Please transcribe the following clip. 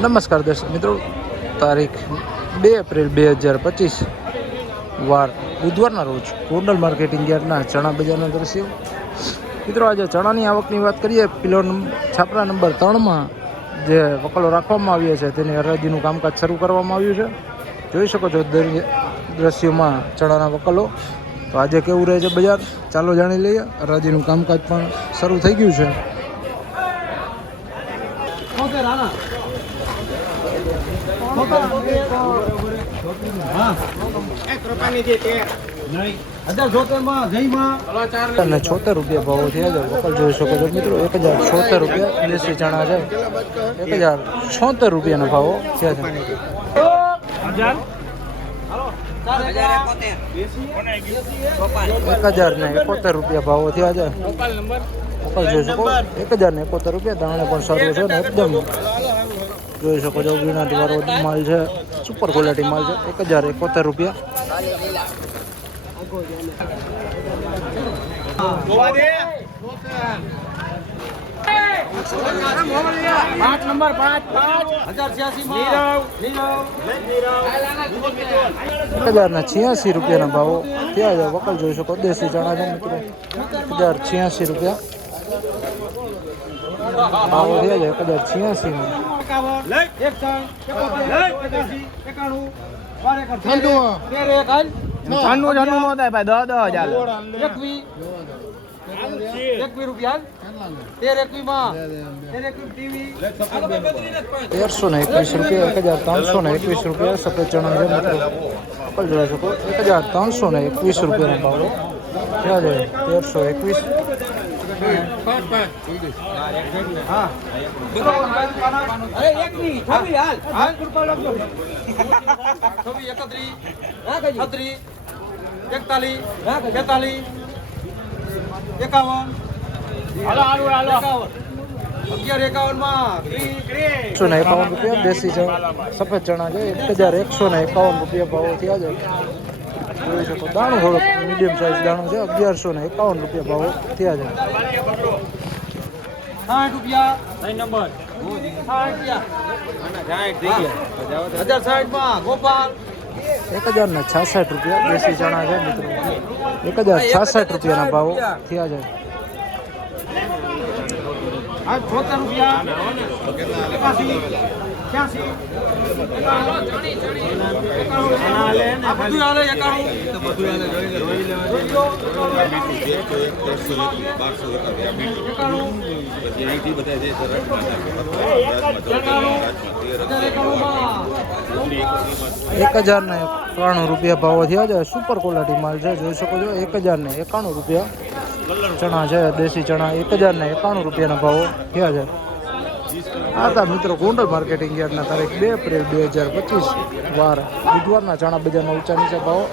નમસ્કાર દર્શક મિત્રો, તારીખ બે એપ્રિલ બે હજાર પચીસ, વાર બુધવારના રોજ ગોંડલ માર્કેટિંગ યાર્ડના ચણા બજારના દ્રશ્યો. મિત્રો, આજે ચણાની આવકની વાત કરીએ પિલો છાપરા નંબર ત્રણમાં જે વકલો રાખવામાં આવ્યા છે, તેની હરાજીનું કામકાજ શરૂ કરવામાં આવ્યું છે. જોઈ શકો છો દ્રશ્યોમાં ચણાના વકલો. તો આજે કેવું રહે છે બજાર? ચાલો જાણી લઈએ, હરાજીનું કામકાજ પણ શરૂ થઈ ગયું છે. અને છોતેર રૂપિયા ભાવો છે જોઈ શકો છો મિત્રો. એક હજાર છોતેર રૂપિયા દેશી ચણા છે. એક હજાર છોતેર રૂપિયાનો ભાવો છે. એક હજાર ને એકોતેર રૂપિયા ભાવો થયા છે મોકલ જોઈ શકો એક હજાર ને એકોતેર રૂપિયા દાણે પણ સારું છે ને, એકદમ જોઈ શકો છો વીણાટી વાળો માલ છે સુપર ક્વોલિટી માલ છે, એક હજાર એકોતેર રૂપિયા. પાંચ નંબર પાંચ પાંચ હજાર છ્યાસી એક હજાર ને છ્યાસી રૂપિયાના ભાવો. થયા છે વકલ જોઈ શકો, દેશી ચણા છે મિત્રો. એક હજાર છ્યાસી રૂપિયા. ભાવો થયા છે એક હજાર છ્યાસી એકાવન એકસઠ એકાસી એકાણું છન્નું. છન્નું નો થાય ભાઈ દસ દસ હજાર એકવી. તેરસો ને એકવીસ રૂપિયા એક હજાર ત્રણસો ને એકવીસ રૂપિયા સફેદ ચણા છે મિત્રો. શકો એક હજાર ત્રણસો ને એકવીસ રૂપિયાના ભાવો. તેરસો એકવીસ. એકતાલીસ બેતાલીસ એકાવન અગિયાર એકાવનમાં એકસો ને એકાવન રૂપિયા દેશી ચણા સફેદ ચણા છે એક હજાર એકસો ને એકાવન રૂપિયા ભાવો થયા છે જોઈ શકો દાણું થોડુંક મીડિયમ સાઇઝ દાણું છે અગિયારસો ને એકાવન રૂપિયા ભાવો થયા છે. સાઠ રૂપિયા. નંબર. સાઠ રૂપિયા. હજાર સાઠમાં ગોપાલ. એક હજાર ને છાસઠ રૂપિયા દેશી ચણા છે મિત્રો. એક હજાર છાસઠ રૂપિયાના ભાવો થયા છે. આ રૂપિયા. એક હજાર ને એકાણું રૂપિયા ભાવો થયા છે. સુપર ક્વોલિટી માલ છે. જોઈ શકો છો, એક હજાર ને એકાણું રૂપિયા ચણા છે, દેશી ચણા. એક હજાર ને એકાણું રૂપિયાના ભાવો થયા છે. આ હતા મિત્રો, ગોંડલ માર્કેટિંગ યાર્ડના તારીખ બે એપ્રિલ બે હજાર પચીસ, વાર બુધવારના ચણા બજારના ઊંચા નીચા ભાવો.